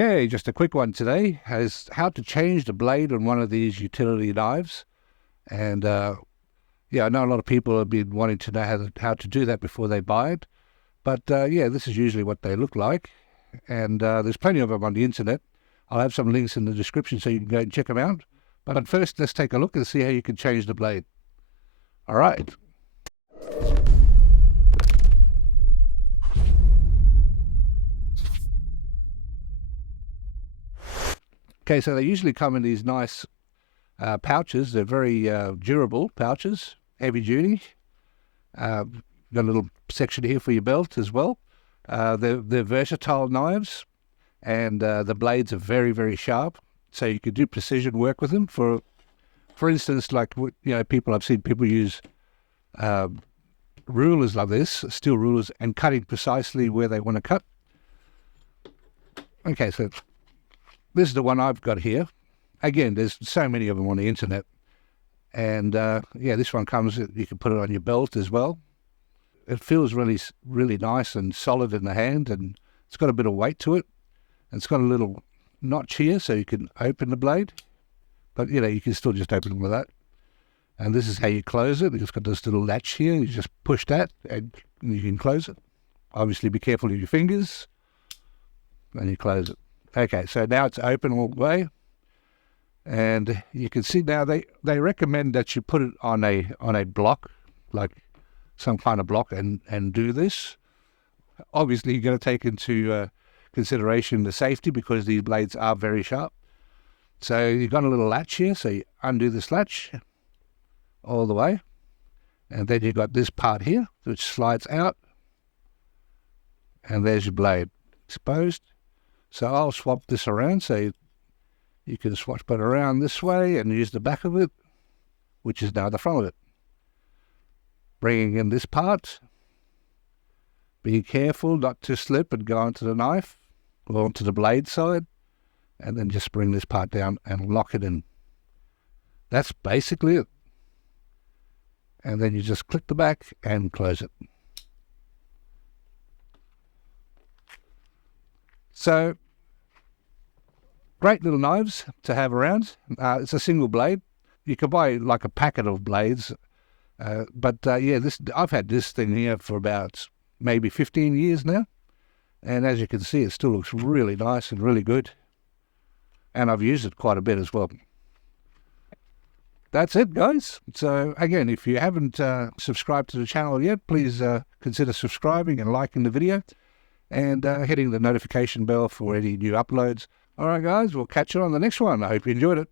Okay, just a quick one today is how to change the blade on one of these utility knives. And yeah, I know a lot of people have been wanting to know how to do that before they buy it. But yeah, this is usually what they look like. And there's plenty of them on the internet. I'll have some links in the description so you can go and check them out. But first, let's take a look and see how you can change the blade. All right. Okay, so they usually come in these nice pouches. They're very durable pouches, heavy duty. Got a little section here for your belt as well. They're versatile knives, and the blades are very, very sharp. So you could do precision work with them. For instance, like I've seen people use rulers like this, steel rulers, and cutting precisely where they want to cut. Okay, so this is the one I've got here. Again, there's so many of them on the internet. And yeah, this one comes, you can put it on your belt as well. It feels really, really nice and solid in the hand, and it's got a bit of weight to it. And it's got a little notch here so you can open the blade. But, you can still just open it with that. And this is how you close it. It's got this little latch here. You just push that and you can close it. Obviously, be careful of your fingers. And you close it. Okay, so now it's open all the way, and you can see now they recommend that you put it on a block, like some kind of block, and do this. Obviously, you're going to take into consideration the safety because these blades are very sharp. So you've got a little latch here, so you undo this latch all the way, and then you've got this part here which slides out, and there's your blade exposed. So I'll swap this around so you can swap it around this way and use the back of it, which is now the front of it. Bringing in this part, be careful not to slip and go onto the knife or onto the blade side, and then just bring this part down and lock it in. That's basically it. And then you just click the back and close it. So, great little knives to have around. It's a single blade. You can buy like a packet of blades. But yeah, I've had this thing here for about maybe 15 years now. And as you can see, it still looks really nice and really good. And I've used it quite a bit as well. That's it, guys. So again, if you haven't subscribed to the channel yet, please consider subscribing and liking the video, and hitting the notification bell for any new uploads. All right, guys, we'll catch you on the next one. I hope you enjoyed it.